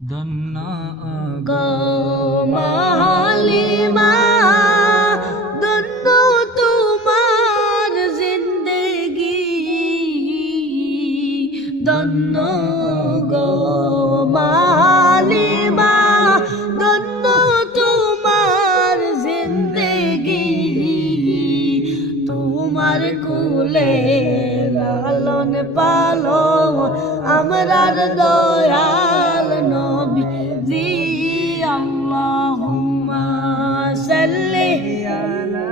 ধন্য গো মালিমা ধন্য তোমার জিন্দেগি ধন্য গো মালিমা ধন্য তোমার জিন্দেগি তোমার কুলে লালন পালন আমরার দয়াল নবী জি আল্লাহুম্মা সাল্লি আলা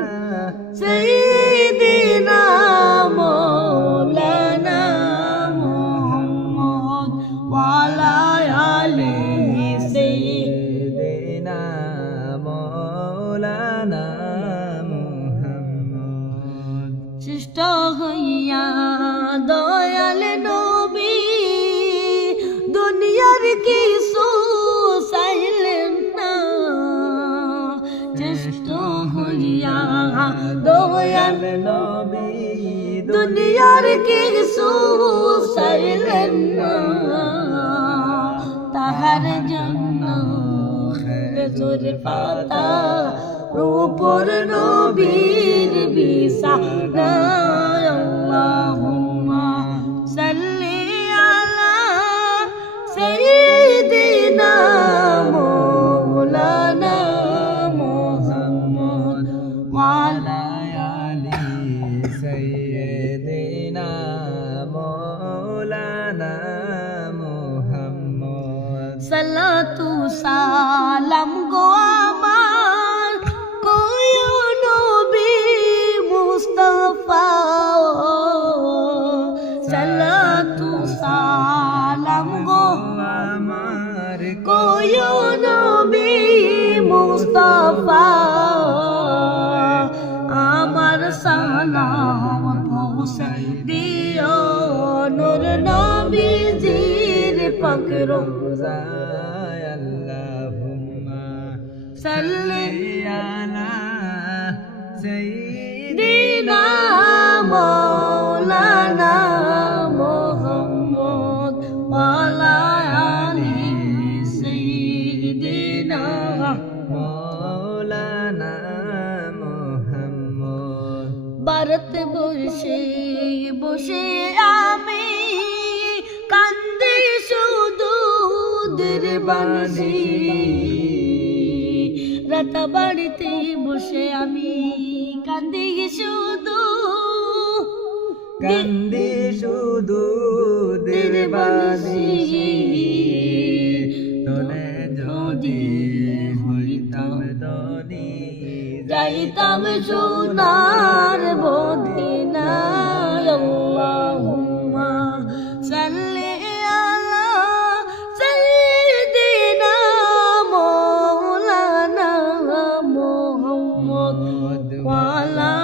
সাইয়্যিদিনা মাওলানা মুহাম্মদ ওয়া আলা আলিহি সাইয়্যিদিনা মাওলানা মুহাম্মদ। সৃষ্ট হইয়া দয়াল নবী দুনিয়ার কিছু চাইলেন না সৃষ্ট হইয়া দয়াল নবী দুনিয়ার কিছু চাইলেন না তাহার জন্য খেজুর পাতা উপর নবীর বিছানা আল্লাহুম্মা সাল্লি আলা সাইয়্যিদিনা মাওলানা মুহাম্মদ ওয়া আলা আলি সাইয়্যিদিনা মাওলানা মুহাম্মদ। সালাতু সালাম গো আমার কোয় নবী মুস্তাফা সালাতু সালাম গো আমার কোয় নবী মুস্তাফা আমার সালাম পৌঁছে দিও নূর নবীজির পাক রোজায় আল্লাহুম্মা সাল্লি আলা দিনা মাওলানা মুহাম্মদ ওয়া আলা আলি সাইয়্যিদিনা মাওলানা মুহাম্মদ। ভারত বসে বসে আমি কান্দি শুধু দিরবানি রাত বাড়িতে বসে আমি কান্দি শুধু কান্দি শুধু দিরবানি তোনে যদি হইতাম ধনী যাইতাম সোনার মদিনায় আল্লাহুম্মা সাল্লি আলা সাইয়্যিদিনা মাওলানা মুহাম্মদ ওয়া আলা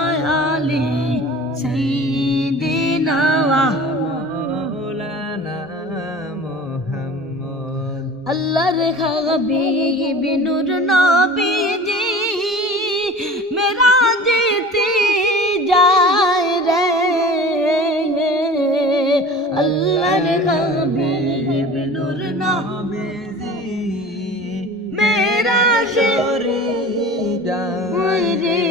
আলি সাইয়্যিদিনা মাওলানা মুহাম্মদ। আল্লাহর হাবিব নূর নবীজি মেরাজেতে যায় রে আল্লাহর হাবিব নূর নবীজি মেরাজে যায় রে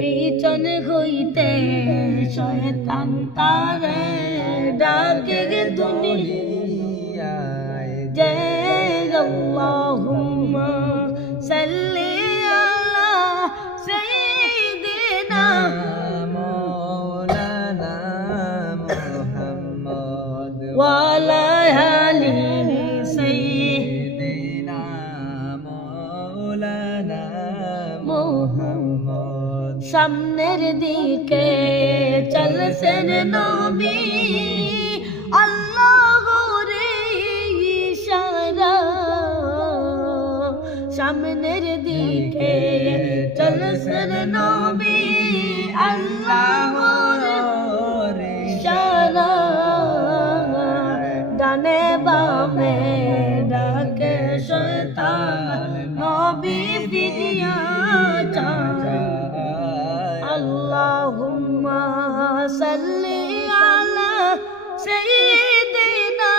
পিছন হইতে শয়তান তারে ডাকে দুনিয়ায় জয় আল্লাহুম্মা সাল্লি আলা সাইয়্যিদিনা মাওলানা মুহাম্মদ ওয়া আলা আলিহি সাইয়্যিদিনা মাওলানা মুহাম্মদ। সামনের দিকে চলছেন নবী আল্লাহর ইশারা সামনের দিকে চলছেন নবী আল্লাহর ইশারা ডানে বামে ডাকে শয়তান নবী ফিরিয়া যায় আল্লাহুম্মা সাল্লি আলা সাইয়্যিদিনা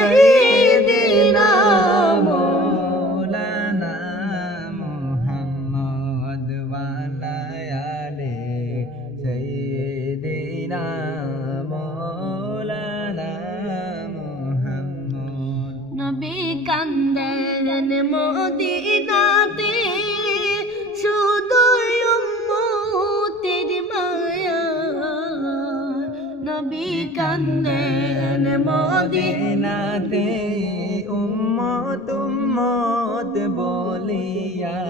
সাইয়্যিদিনা মৌলানা মুহাম্মদ ওয়ালা আলি সাইয়্যিদিনা মৌলানা মুহাম্মদ। নবী কান্দেন মদিনাতে শুধু উম্মতের মায়া, নবী কান্দেন মদিনাতে উম্মত উম্মত বলিয়া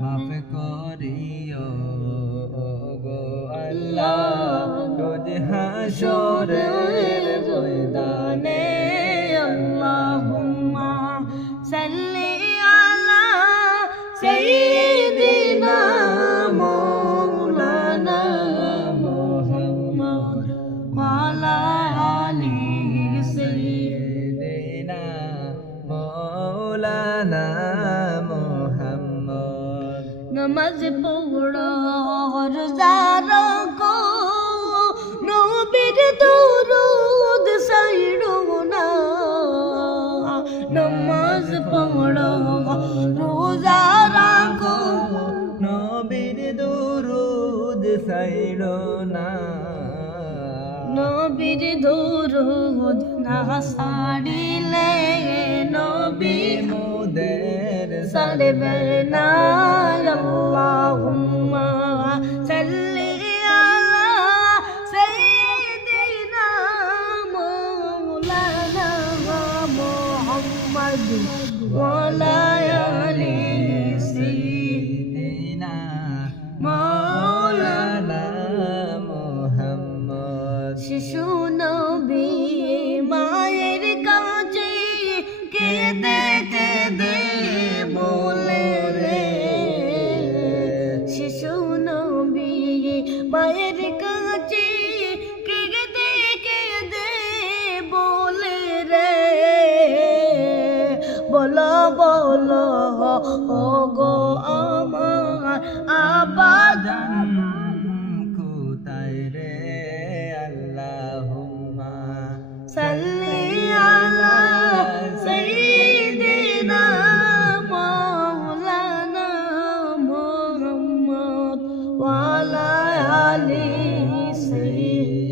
মাফ করিও গো আল্লাহ রোজ হাসরের ময়দানে। আল্লাহুম্মা সাল্লি আলা সাইয়্যিদিনা মাওলানা মুহাম্মদ ওয়া আলা আলি সাইয়্যিদিনা মৌলানা মুহাম্মদ। নমাজ পড়ো রোজা রাখো নবীর দুরূদ সাইরো না। নমাজ পড়ো রোজা রাখো নবীর দুরূদ সাইরো না। নবীর দুরূদ না সারিলে নবী মোদের সারবে না। আল্লাহুম্মা সাল্লি আলা সাইয়্যিদিনা মাওলানা মুহাম্মদ ওয়া আলা আলি সাইয়্যিদিনা মাওলানা মুহাম্মদ। শিশু নবী মায়ের কাছে কেঁদে কেঁদে বলে রে, শিশু নবী মায়ের কাছে কেঁদে কেঁদে বলে রে, বলো বলো ও গো আমার আবাজান কোথায় রে। আল্লাহুম্মা সাল্লি আলা সাইয়্যিদিনা মাওলানা মুহাম্মদ ওয়া আলা আলি সাইয়্যিদিনা